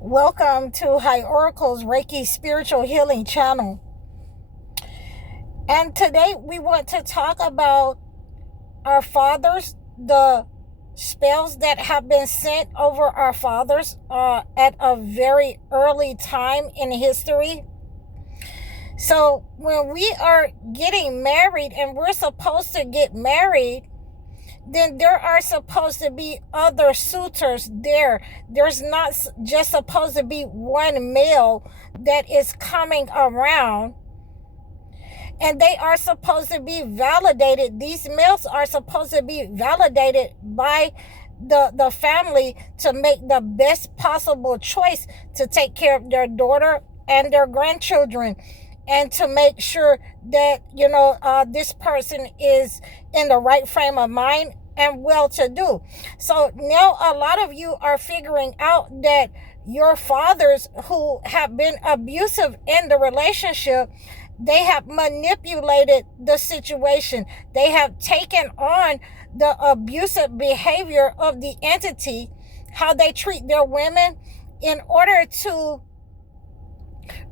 Welcome to High Oracle's Reiki Spiritual Healing Channel. And today we want to talk about our fathers, the spells that have been sent over our fathers at a very early time in history. So when we are getting married and we're supposed to get married, then there are supposed to be other suitors there. There's not just supposed to be one male that is coming around, and they are supposed to be validated. These males are supposed to be validated by the family to make the best possible choice to take care of their daughter and their grandchildren, and to make sure that this person is in the right frame of mind and well-to-do. So now a lot of you are figuring out that your fathers who have been abusive in the relationship, they have manipulated the situation. They have taken on the abusive behavior of the entity, how they treat their women, in order to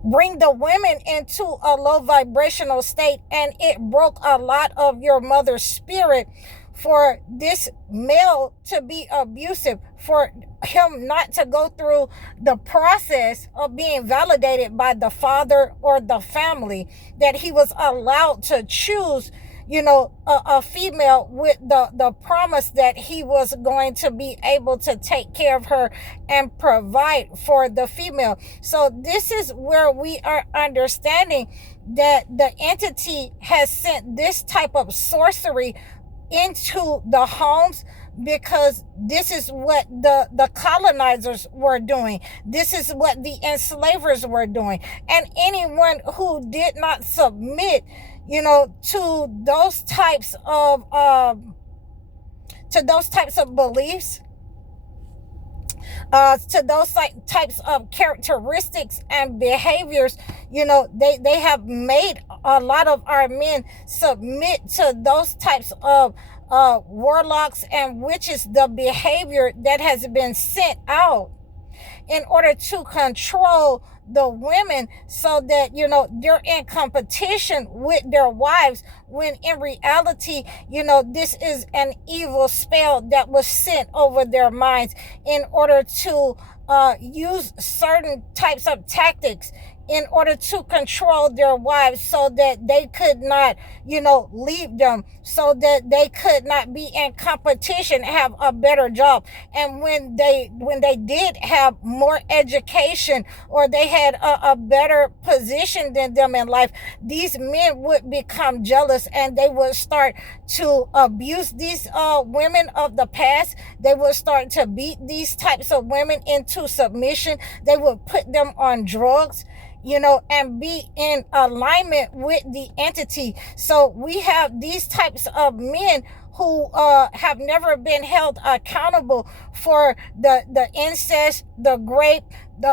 bring the women into a low vibrational state. And it broke a lot of your mother's spirit for this male to be abusive, for him not to go through the process of being validated by the father or the family, that he was allowed to choose a female with the promise that he was going to be able to take care of her and provide for the female. So this is where we are understanding that the entity has sent this type of sorcery into the homes, because this is what the colonizers were doing. This is what the enslavers were doing. And anyone who did not submit to those types of beliefs, to those types of characteristics and behaviors, they have made a lot of our men submit to those types of warlocks and witches, the behavior that has been sent out in order to control the women, so that they're in competition with their wives, when in reality this is an evil spell that was sent over their minds in order to use certain types of tactics in order to control their wives, so that they could not leave them, so that they could not be in competition, have a better job. And when they did have more education, or they had a better position than them in life, these men would become jealous, and they would start to abuse these women of the past. They would start to beat these types of women into submission. They would put them on drugs, and be in alignment with the entity. So we have these types of men who have never been held accountable for the incest, the rape,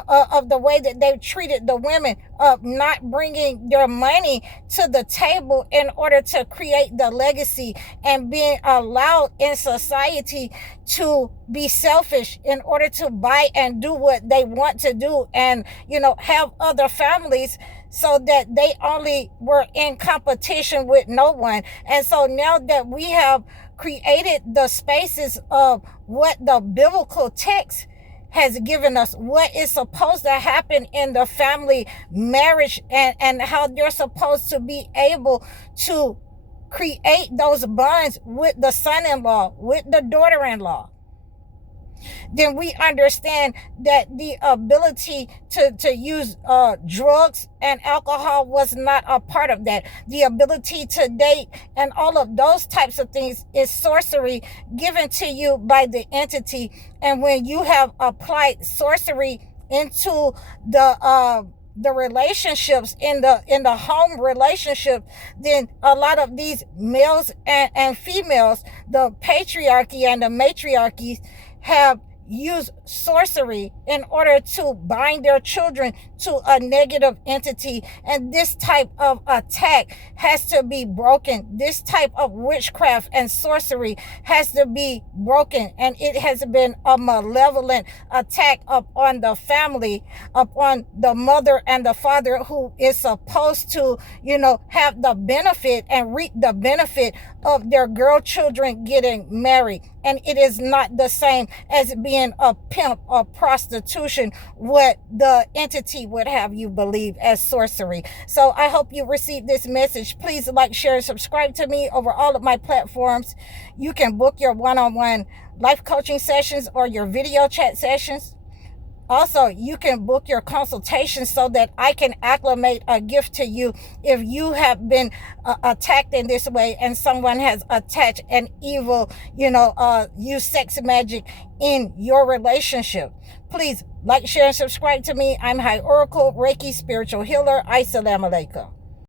of the way that they've treated the women, of not bringing their money to the table in order to create the legacy, and being allowed in society to be selfish in order to buy and do what they want to do, and have other families, so that they only were in competition with no one. And so now that we have created the spaces of what the biblical text has given us, what is supposed to happen in the family marriage, and how they're supposed to be able to create those bonds with the son-in-law, with the daughter-in-law, then we understand that the ability to use drugs and alcohol was not a part of that. The ability to date and all of those types of things is sorcery given to you by the entity. And when you have applied sorcery into the relationships, in the home relationship, then a lot of these males and females, the patriarchy and the matriarchy, have use sorcery in order to bind their children to a negative entity. And this type of attack has to be broken. This type of witchcraft and sorcery has to be broken. And it has been a malevolent attack upon the family, upon the mother and the father who is supposed to, have the benefit and reap the benefit of their girl children getting married. And it is not the same as being a pimp or prostitution, what the entity would have you believe as sorcery. So I hope you received this message. Please like, share, and subscribe to me over all of my platforms. You can book your one-on-one life coaching sessions or your video chat sessions. Also, you can book your consultation so that I can acclimate a gift to you if you have been attacked in this way and someone has attached an evil, use sex magic in your relationship. Please like, share, and subscribe to me. I'm High Oracle, Reiki spiritual healer. Assalamu alaikum.